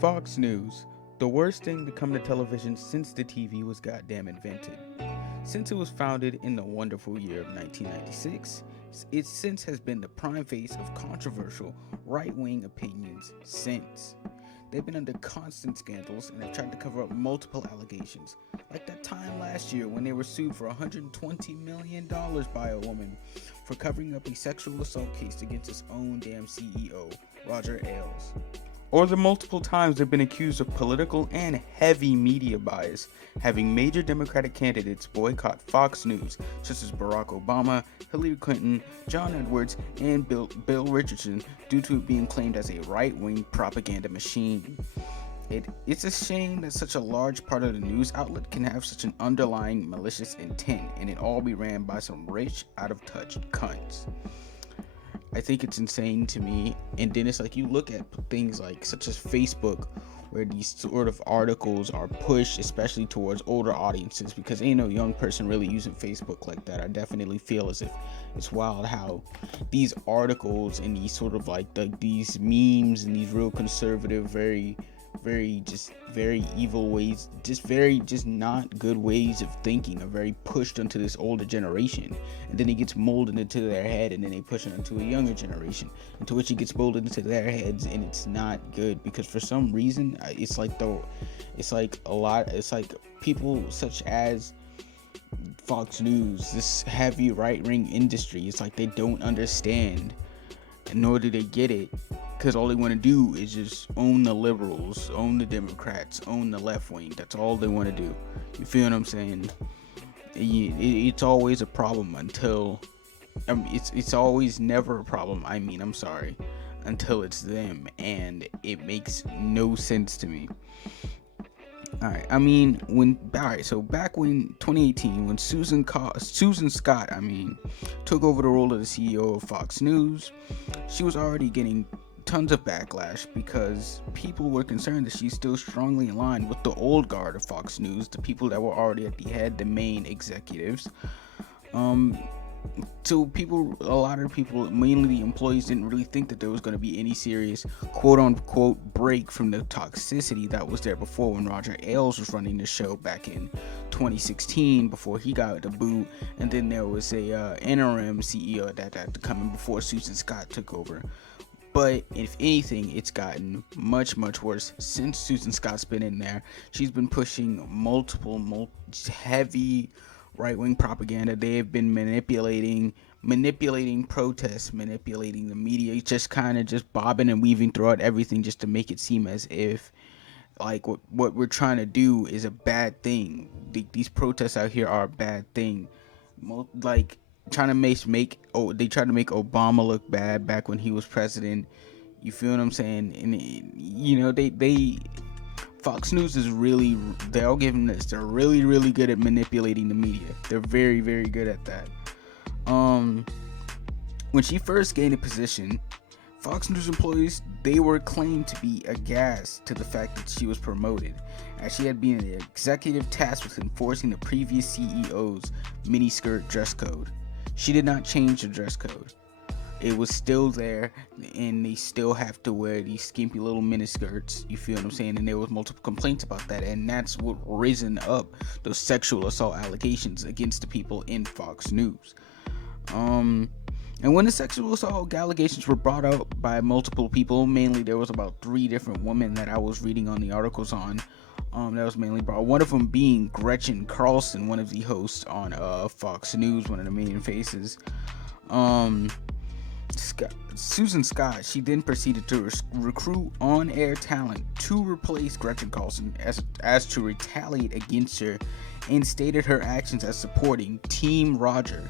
Fox News, the worst thing to come to television since the TV was goddamn invented. Since it was founded in the wonderful year of 1996, it since has been the prime face of controversial right-wing opinions since. They've been under constant scandals and have tried to cover up multiple allegations, like that time last year when they were sued for $120 million by a woman for covering up a sexual assault case against its own damn CEO, Roger Ailes. Or the multiple times they've been accused of political and heavy media bias, having major Democratic candidates boycott Fox News, such as Barack Obama, Hillary Clinton, John Edwards, and Bill Richardson, due to it being claimed as a right-wing propaganda machine. It's a shame that such a large part of the news outlet can have such an underlying malicious intent, and it all be ran by some rich, out-of-touch cunts. I think it's insane to me. And then it's like you look at things like such as Facebook, where these sort of articles are pushed, especially towards older audiences, because ain't no young person really using Facebook like that. I definitely feel as if it's wild how these articles and these sort of like these memes and these real conservative, very evil ways, just not good ways of thinking are very pushed onto this older generation, and then it gets molded into their head, and then they push it into a younger generation, into which it gets molded into their heads, and it's not good because for some reason it's like people such as Fox News, this heavy right-wing industry, it's like they don't understand, nor do they get it, because all they want to do is just own the liberals, own the Democrats, own the left wing. That's all they want to do. You feel what I'm saying? It's always a problem until, it's always never a problem. I'm sorry, until it's them, and it makes no sense to me. Alright, so back when 2018, when Susan Scott, took over the role of the CEO of Fox News, she was already getting tons of backlash because people were concerned that she's still strongly aligned with the old guard of Fox News, the people that were already at the head, the main executives. So a lot of people, mainly the employees, didn't really think that there was going to be any serious quote-unquote break from the toxicity that was there before when Roger Ailes was running the show back in 2016 before he got the boot, and then there was a interim CEO that had to come in before Susan Scott took over. But if anything, it's gotten much worse since Susan Scott's been in there. She's been pushing multiple heavy right-wing propaganda. They have been manipulating protests, manipulating the media, just bobbing and weaving throughout everything just to make it seem as if like what we're trying to do is a bad thing. These protests out here are a bad thing. Like trying to they tried to make Obama look bad back when he was president. You feel what I'm saying? And they Fox News is really, they'll give them this, they're really good at manipulating the media. They're very good at that. When she first gained a position, Fox News employees, they were claimed to be aghast to the fact that she was promoted, as she had been an executive tasked with enforcing the previous CEO's miniskirt dress code. She did not change the dress code. It was still there, and they still have to wear these skimpy little miniskirts. You feel what I'm saying? And there was multiple complaints about that, and that's what risen up those sexual assault allegations against the people in Fox News. And when the sexual assault allegations were brought up by multiple people, mainly there was about 3 different women that I was reading on the articles on. That was mainly brought. One of them being Gretchen Carlson, one of the hosts on Fox News, one of the main faces. Susan Scott, she then proceeded to recruit on-air talent to replace Gretchen Carlson as to retaliate against her, and stated her actions as supporting Team Roger.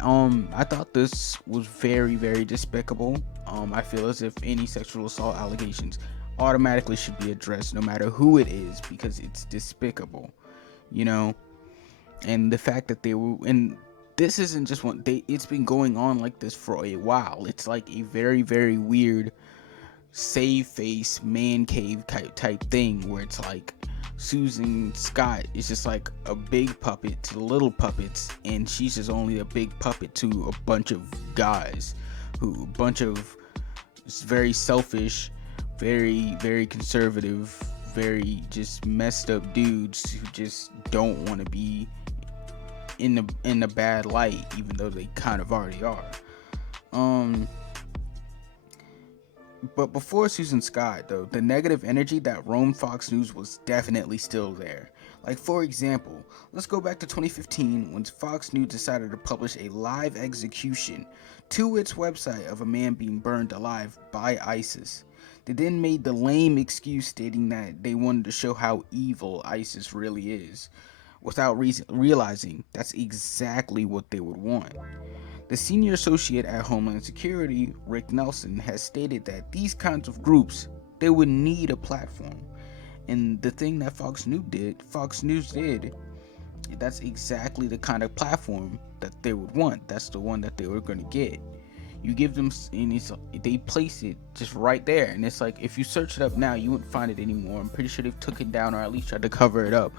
I thought this was very despicable. I feel as if any sexual assault allegations automatically should be addressed no matter who it is, because it's despicable, and the fact that they were, and this isn't just it's been going on like this for a while. It's like a very weird save face man cave type thing where it's like Susan Scott is just like a big puppet to little puppets, and she's just only a big puppet to a bunch of guys, a bunch of very selfish, very, very conservative, very just messed up dudes who just don't want to be in the bad light, even though they kind of already are. Um, but before Susan Scott, though, the negative energy that roamed Fox News was definitely still there. Like, for example, let's go back to 2015 when Fox News decided to publish a live execution to its website of a man being burned alive by ISIS. They then made the lame excuse stating that they wanted to show how evil ISIS really is, without realizing that's exactly what they would want. The senior associate at Homeland Security, Rick Nelson, has stated that these kinds of groups, they would need a platform. And the thing that Fox News did, that's exactly the kind of platform that they would want. That's the one that they were going to get. You give them, and they place it just right there, and it's like if you search it up now, you wouldn't find it anymore. I'm pretty sure they've took it down or at least tried to cover it up,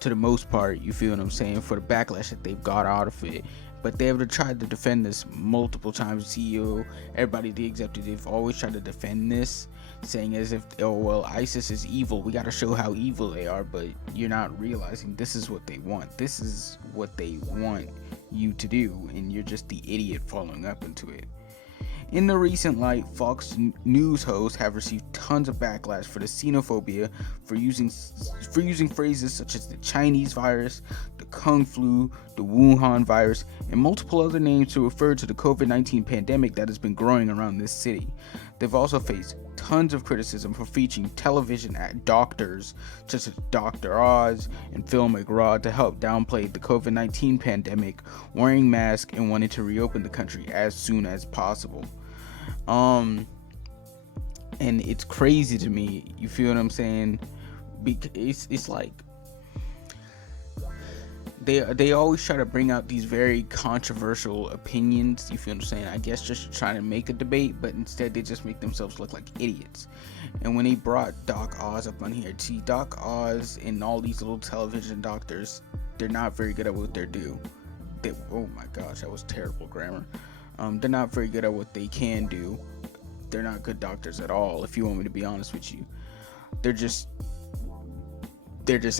to the most part. You feel what I'm saying? For the backlash that they've got out of it, but they've tried to defend this multiple times. CEO, everybody, the executive, always tried to defend this, saying as if, oh well, ISIS is evil. We got to show how evil they are, but you're not realizing this is what they want. This is what they want you to do, and you're just the idiot following up into it. In the recent light, Fox News hosts have received tons of backlash for the xenophobia, for using phrases such as the Chinese virus, the Kung flu, the Wuhan virus, and multiple other names to refer to the COVID-19 pandemic that has been growing around this city. They've also faced tons of criticism for featuring television doctors such as Dr. Oz and Phil McGraw to help downplay the COVID-19 pandemic, wearing masks and wanting to reopen the country as soon as possible. And it's crazy to me. You feel what I'm saying? Because it's like they always try to bring out these very controversial opinions. You feel what I'm saying? I guess just trying to make a debate, but instead they just make themselves look like idiots. And when they brought Doc Oz up on here, see, Doc Oz and all these little television doctors, they're not very good at what they do. Oh my gosh, that was terrible grammar. They're not very good at what they can do. They're not good doctors at all, if you want me to be honest with you. They're just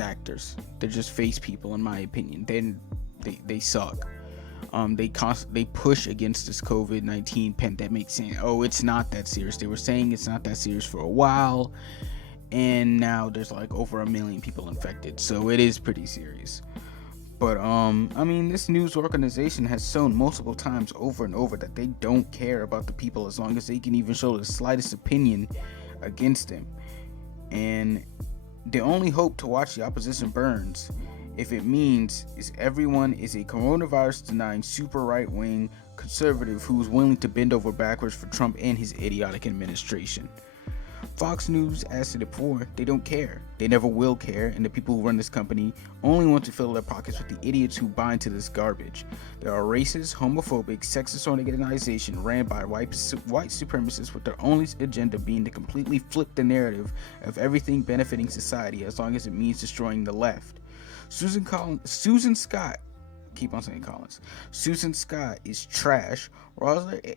actors. They're just face people, in my opinion. They suck. They push against this COVID-19 pandemic, saying, "Oh, it's not that serious." They were saying it's not that serious for a while, and now there's like over 1 million people infected, so it is pretty serious. But I mean, this news organization has shown multiple times over and over that they don't care about the people as long as they can even show the slightest opinion against them. And they only hope to watch the opposition burns if it means is everyone is a coronavirus denying super right wing conservative who's willing to bend over backwards for Trump and his idiotic administration. Fox News, as stated before, they don't care. They never will care, and the people who run this company only want to fill their pockets with the idiots who buy into this garbage. They are a racist, homophobic, sexist organization ran by white supremacists with their only agenda being to completely flip the narrative of everything benefiting society as long as it means destroying the left. Susan Scott, keep on saying Collins. Susan Scott is trash.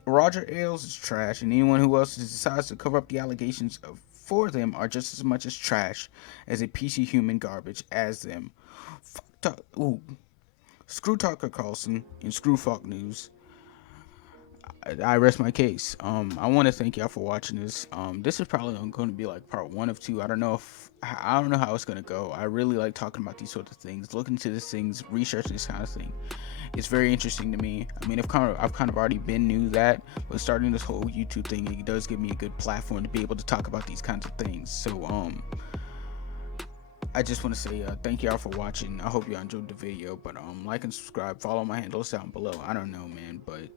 Roger Ailes is trash, and anyone who else decides to cover up the allegations for them are just as much as trash as a piece of human garbage as them. Screw Tucker Carlson and screw Fox News. I rest my case. I want to thank y'all for watching this. This is probably going to be like part 1 of 2. I don't know how it's going to go. I really like talking about these sorts of things, looking into these things, researching this kind of thing. It's very interesting to me. I mean, I've kind of already been knew that, but starting this whole YouTube thing, it does give me a good platform to be able to talk about these kinds of things. So, I just want to say thank y'all for watching. I hope y'all enjoyed the video, but like and subscribe, follow my handles down below. I don't know, man, but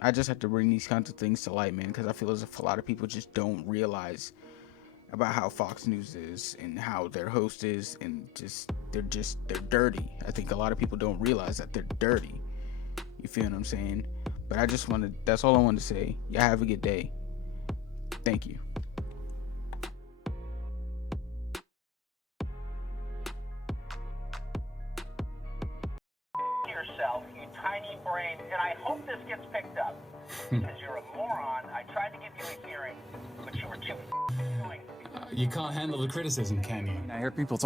I just have to bring these kinds of things to light, man, because I feel as if a lot of people just don't realize about how Fox News is and how their host is, and they're dirty. I think a lot of people don't realize that they're dirty. You feel what I'm saying? But that's all I wanted to say. Y'all have a good day. Thank you. Yourself, you tiny brain, and I hope this gets picked up because you're a moron. I tried to give you a hearing, but you were too annoying. You can't handle the criticism, can you? I hear people talk